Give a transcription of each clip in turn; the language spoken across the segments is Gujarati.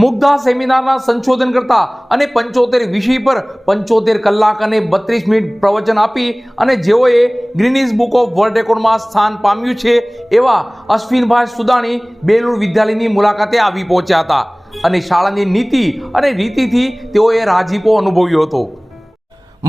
મુગ્ધા સેમિનારના સંશોધન કરતા અને 75 વિષય પર 75 કલાક અને 32 મિનિટ પ્રવચન આપી અને જેઓએ ગ્રીનિસ બુક ઓફ વર્લ્ડ રેકોર્ડમાં સ્થાન પામ્યું છે એવા અશ્વિનભાઈ સુદાણી બેલુર વિદ્યાલયની મુલાકાતે આવી પહોંચ્યા હતા અને શાળાની નીતિ અને રીતિથી તેઓએ રાજીપો અનુભવ્યો હતો.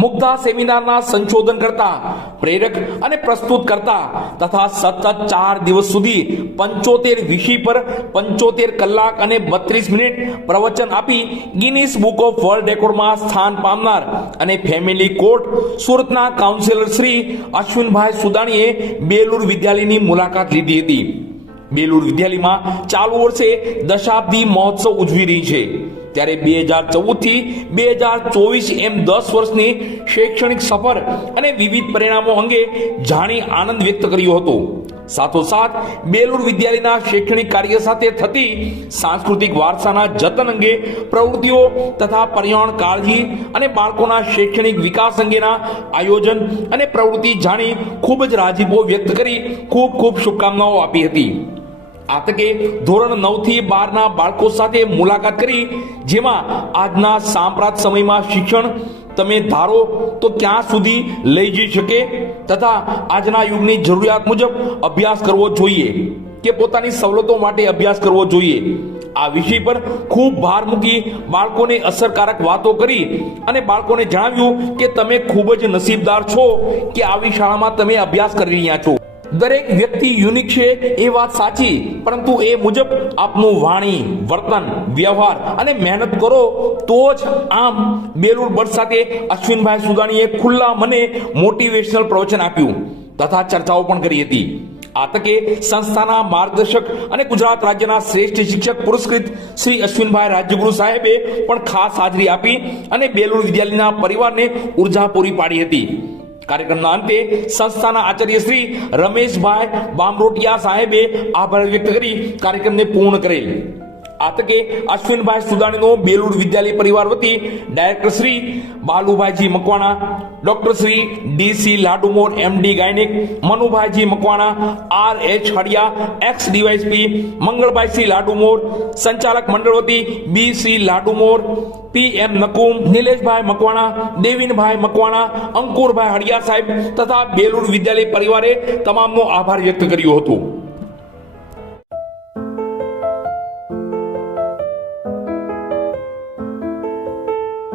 મુગ્ધા સેમિનારના સંશોધન કરતા, પ્રેરક અને પ્રસ્તુત કરતા તથા સતત 4 દિવસ સુધી 75 વિષય પર 75 કલાક અને 32 મિનિટ પ્રવચન આપી ગિનિસ બુક ઓફ વર્લ્ડ રેકોર્ડમાં સ્થાન પામનાર અને ફેમિલી કોર્ટ સુરતના કાઉન્સિલર શ્રી અશ્વિનભાઈ સુદાણીએ બેલુર વિદ્યાલયની મુલાકાત લીધી હતી. બેલુર વિદ્યાલયમાં ચાલુ વર્ષે દશાબ્દી મહોત્સવ ઉજવી રહી છે ત્યારે 2014 થી 2024 એમ 10 વર્ષની શૈક્ષણિક સફર અને વિવિધ પરિણામો અંગે જાણી આનંદ વ્યક્ત કર્યો હતો. સાથોસાથ બેલુર વિદ્યાલયના શૈક્ષણિક કાર્ય સાથે થતી સાંસ્કૃતિક વારસાના જતન અંગે પ્રવૃત્તિઓ તથા પર્યાવરણ કાળજી અને બાળકોના શૈક્ષણિક વિકાસ અંગેના આયોજન અને પ્રવૃત્તિ જાણી ખૂબ જ રાજીપો વ્યક્ત કરી ખૂબ ખૂબ શુભકામનાઓ આપી હતી. આ તકે ધોરણ 9 થી 12 ના બાળકો સાથે મુલાકાત કરી જેમાં આજના સાંપ્રત સમયમાં શિક્ષણ તમે ધારો તો ક્યાં સુધી લઈ જઈ શકે તથા આજના યુગની જરૂરિયાત મુજબ અભ્યાસ કરવો જોઈએ કે પોતાની સવલતો માટે અભ્યાસ કરવો જોઈએ આ વિષય પર ખૂબ ભાર મૂકી બાળકોને અસરકારક વાતો કરી અને બાળકોને જણાવ્યું કે તમે ખૂબ જ નસીબદાર છો કે આવી શાળામાં તમે અભ્યાસ કરી રહ્યા છો. દરેક વ્યક્તિ યુનિક છે એ વાત સાચી, પરંતુ એ મુજબ આપનું વાણી, વર્તન, વ્યવહાર અને મહેનત કરો તો જ. આમ બેલુર બર્ડ સાથે અશ્વિનભાઈ સુદાણીએ ખુલ્લા મને મોટિવેશનલ પ્રવચન આપ્યું તથા ચર્ચાઓ પણ કરી હતી. આ તકે સંસ્થાના માર્ગદર્શક અને ગુજરાત રાજ્યના શ્રેષ્ઠ શિક્ષક પુરસ્કૃત શ્રી અશ્વિનભાઈ રાજ્યગુરુ સાહેબે પણ ખાસ હાજરી આપી અને બેલુર વિદ્યાલયના પરિવારને ઉર્જા પૂરી પાડી હતી. કાર્યક્રમના અંતે સંસ્થાના આચાર્ય શ્રી રમેશભાઈ બામરોટિયા સાહેબે આભાર વ્યક્ત કરી કાર્યક્રમને પૂર્ણ કરેલ. આ તકે અશ્વિનભાઈ સુદાણીનો બેલુર વિદ્યાલય પરિવાર વતી director Shri Balubhaiji Makwana, doctor Shri DC Ladumor MD gynaec, Manubhaiji Makwana, RH Hadiya ex DYSP, Mangalbhai Shri Ladumor, સંચાલક મંડળ વતી BC લાડુમોર, PM નકુમ, નિલેશભાઈ મકવાણા, દેવીનભાઈ મકવાણા, અંકુરભાઈ હડિયા સાહેબ તથા બેલુર વિદ્યાલય પરિવારે તમામનો આભાર વ્યક્ત કર્યો હતો.